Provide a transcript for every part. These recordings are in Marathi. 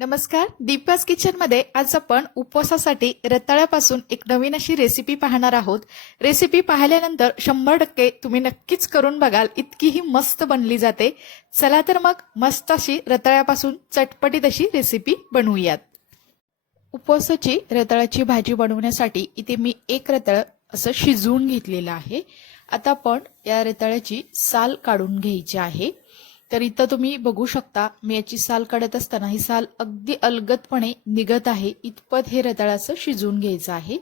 नमस्कार दीपास किचनमध्ये आज आपण उपवासासाठी रताळ्यापासून एक नवीन अशी रेसिपी पाहणार आहोत. रेसिपी पाहिल्यानंतर शंभर टक्के तुम्ही नक्कीच करून बघाल इतकी ही मस्त बनली जाते. चला तर मग मस्त अशी रताळ्यापासून चटपटीत अशी रेसिपी बनवूयात. उपवासाची रताळ्याची भाजी बनवण्यासाठी इथे मी एक रताळ असं शिजवून घेतलेलं आहे. आता आपण या रताळ्याची साल काढून घ्यायची आहे. तर इथं तुम्ही बघू शकता मी याची साल काढत असताना ही साल अगदी अलगदपणे निघत आहे. इतपत हे रताळाचं शिजवून घ्यायचं आहे.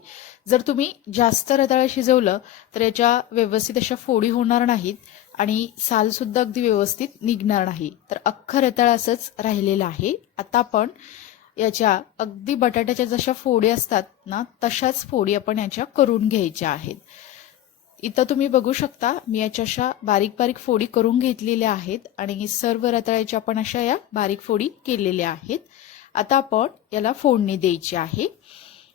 जर तुम्ही जास्त रताळा शिजवलं तर याच्या व्यवस्थित अशा फोडी होणार नाहीत आणि साल सुद्धा अगदी व्यवस्थित निघणार नाही. तर अख्खं रताळ असंच राहिलेलं आहे. आता आपण याच्या अगदी बटाट्याच्या जशा फोडी असतात ना तशाच फोडी आपण याच्या करून घ्यायच्या आहेत. इथं तुम्ही बघू शकता मी याच्या अशा बारीक बारीक फोडी करून घेतलेल्या आहेत आणि सर्व रताळ्याच्या आपण अशा या बारीक फोडी केलेल्या आहेत. आता आपण याला फोडणी द्यायची आहे.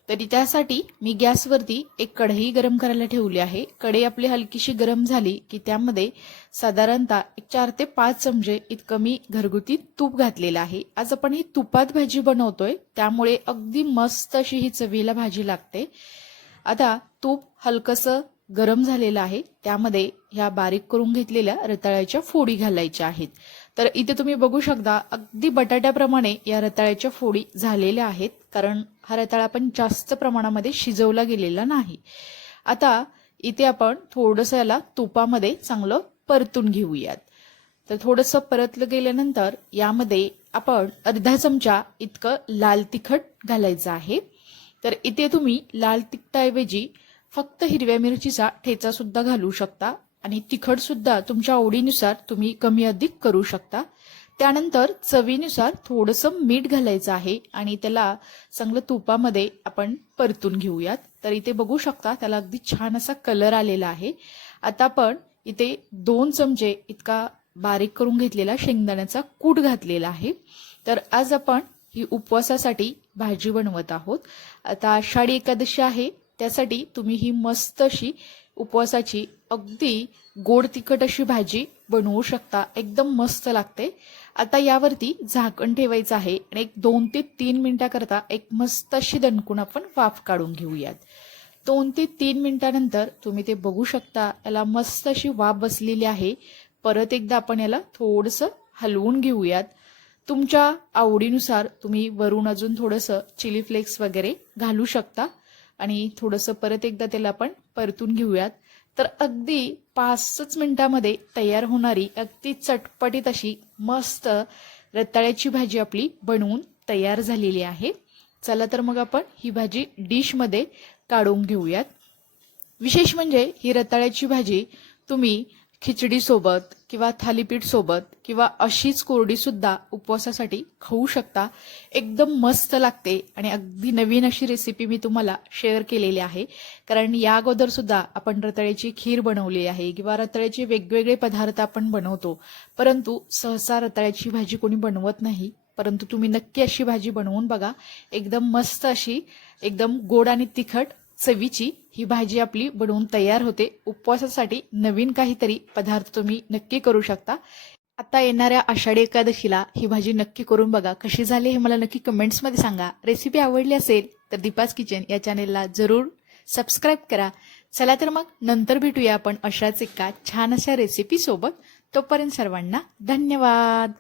तरी त्यासाठी मी गॅसवरती एक कढई गरम करायला ठेवली आहे. कढई आपली हलकीशी गरम झाली की त्यामध्ये साधारणतः एक चार ते पाच चमचे इतकं मी घरगुती तूप घातलेलं आहे. आज आपण ही तुपात भाजी बनवतोय त्यामुळे अगदी मस्त अशी ही चवीला भाजी लागते. आता तूप हलकसं गरम झालेलं आहे त्यामध्ये ह्या बारीक करून घेतलेल्या रताळ्याच्या फोडी घालायच्या आहेत. तर इथे तुम्ही बघू शकता अगदी बटाट्याप्रमाणे या रताळ्याच्या फोडी झालेल्या आहेत कारण हा रताळा पण जास्त प्रमाणामध्ये शिजवला गेलेला नाही. आता इथे आपण थोडंसं याला तुपामध्ये चांगलं परतून घेऊयात. तर थोडंसं परतलं गेल्यानंतर यामध्ये आपण अर्धा चमचा इतकं लाल तिखट घालायचं आहे. तर इथे तुम्ही लाल तिखटाऐवजी फक्त हिरव्या मिरचीचा ठेचा सुद्धा घालू शकता आणि तिखट सुद्धा तुमच्या आवडीनुसार तुम्ही कमी अधिक करू शकता. त्यानंतर चवीनुसार थोडंसं मीठ घालायचं आहे आणि त्याला चांगलं तुपामध्ये आपण परतून घेऊयात. तर इथे बघू शकता त्याला अगदी छान असा कलर आलेला आहे. आता आपण इथे दोन चमचे इतका बारीक करून घेतलेला शेंगदाण्याचा कूट घातलेला आहे. तर आज आपण ही उपवासासाठी भाजी बनवत आहोत. आता आषाढी एकादशी आहे. त्यासाठी तुम्ही ही मस्त अशी उपवासाची अगदी गोड तिखट अशी भाजी बनवू शकता. एकदम मस्त लागते. आता यावरती झाकण ठेवायचं आहे आणि एक दोन ते तीन मिनिटाकरता एक मस्त अशी दणकून आपण वाफ काढून घेऊयात. दोन ते तीन मिनिटानंतर तुम्ही ते बघू शकता. याला मस्त अशी वाफ बसलेली आहे. परत एकदा आपण याला थोडंसं हलवून घेऊयात. तुमच्या आवडीनुसार तुम्ही वरून अजून थोडंसं चिली फ्लेक्स वगैरे घालू शकता. आणि थोडंसं परत एकदा त्याला आपण परतून घेऊयात. तर अगदी पाचच मिनिटामध्ये तयार होणारी अगदी चटपटीत अशी मस्त रताळ्याची भाजी आपली बनवून तयार झालेली आहे. चला तर मग आपण ही भाजी डिशमध्ये काढून घेऊयात. विशेष म्हणजे ही रताळ्याची भाजी तुम्ही खिचडीसोबत किंवा थालीपीठ सोबत किंवा अशीच कोरडीसुद्धा उपवासासाठी खाऊ शकता. एकदम मस्त लागते आणि अगदी नवीन अशी रेसिपी मी तुम्हाला शेअर केलेली आहे. कारण या अगोदरसुद्धा आपण रताळ्याची खीर बनवली आहे किंवा रताळ्याचे वेगवेगळे पदार्थ आपण बनवतो. परंतु सहसा रताळ्याची भाजी कोणी बनवत नाही. परंतु तुम्ही नक्की अशी भाजी बनवून बघा. एकदम मस्त अशी एकदम गोड आणि तिखट चवीची ही भाजी आपली बनवून तयार होते. उपवासासाठी नवीन काहीतरी पदार्थ तुम्ही नक्की करू शकता. आता येणाऱ्या आषाढी एकादशीला ही भाजी नक्की करून बघा. कशी झाली हे मला नक्की कमेंट्समध्ये सांगा. रेसिपी आवडली असेल तर दीपास किचन या चॅनेलला जरूर सबस्क्राईब करा. चला तर मग नंतर भेटूया आपण अशाच एका छान अशा रेसिपीसोबत तोपर्यंत सर्वांना धन्यवाद.